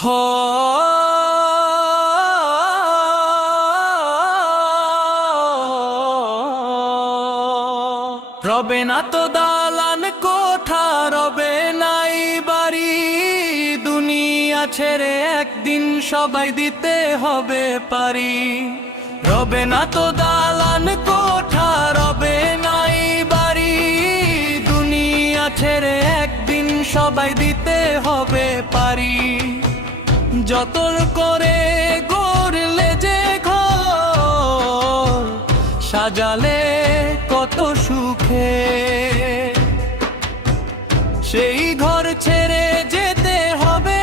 হো রবে না তো দালান কোঠা, রবে নাই বাড়ি, দুনিয়া ছেড়ে একদিন সবাই দিতে হবে পারি। রবে না তো দালান কোঠা, রবে নাই বাড়ি, দুনিয়া ছেড়ে একদিন সবাই দিতে হবে পারি। যতন করে গড়লে যে ঘর, সাজালে কত সুখে, সেই ঘর ছেড়ে যেতে হবে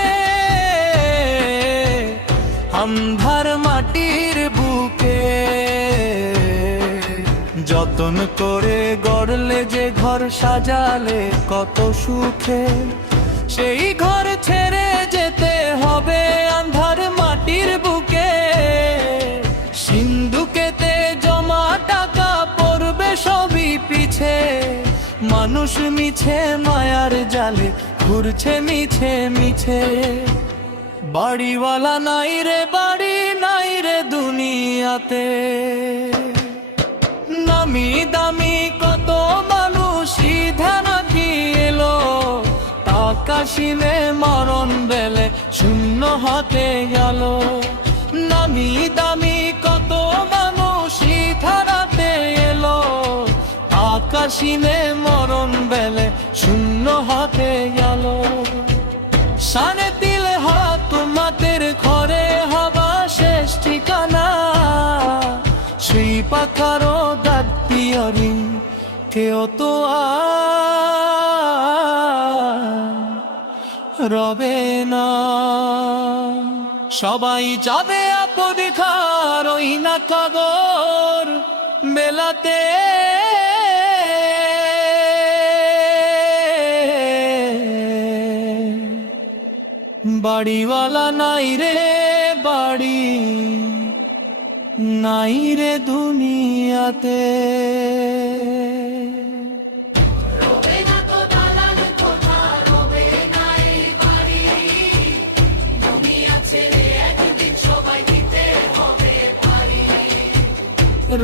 আন্ধার মাটির বুকে। যতন করে গড়লে যে ঘর, সাজালে কত সুখে, সেই ঘর ছেড়ে যেতে হবে আন্ধার মাটির বুকে। সিন্ধুকেতে জমা টাকা পড়বে সবই পিছে, মানুষ মিছে মায়ার জালে ঘুরছে মিছে মিছে। বাড়িওয়ালা নাই রে বাড়ি, নাই রে দুনিয়াতে, নামি দামি কত মানুষ ধানাকি এলো, আকাশিনে মরণ বেলে শূন্য হাতে গেল। নামি দামি কত মানুষ ধারাতে এলো, আকাশিনে মরণ বেলে শূন্য হাতে গেল। সানে তিলে হাত মাতের ঘরে হবা শেষ ঠিকানা, সেই পাখারও দাঁত পিয়রি কেউ তো রবে না। সবাই যাবে আপদ খার ওই না কবর বেলাতে, বাড়িওয়ালা নাই রে বাড়ি, নাই রে দুনিয়াতে।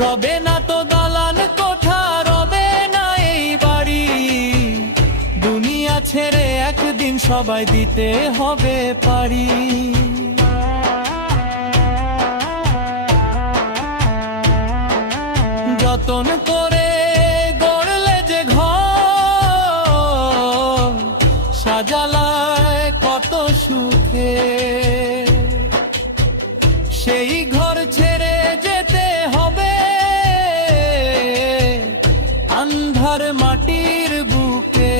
রবে না তো দালান কোঠা, রবে না এই বাড়ি, দুনিয়া ছেড়ে একদিন সবাই দিতে হবে পারি। যতন করে গড়লে যে ঘর, সাজালায় কত সুখে, সেই ঘর ছেড়ে যেতে হবে আন্ধার মাটির বুকে।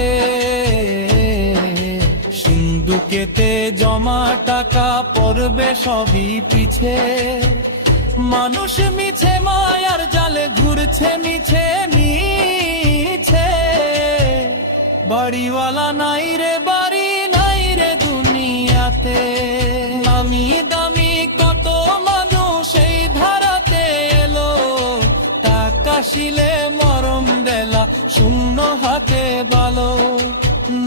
সিন্ধুকেতে জমা টাকা পড়বে সবই পিছে, মানুষ মিছে মায়ার জালে ঘুরছে মিছে মিছে। বাড়িওয়ালা নাই রে বাড়ি, নাই রে দুনিয়াতে, নামি দামি কত মানুষ এই ধারাতে এলো, টাকা শিলে মরম বেলা শূন্য হাতে বালো।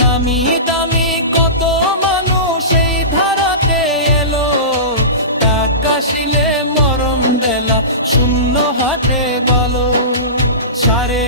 নামি দামি কত মানুষ এই ধারাতে এলো, টাকা শিলে মরম বেলা শূন্য হাতে বালো। সারে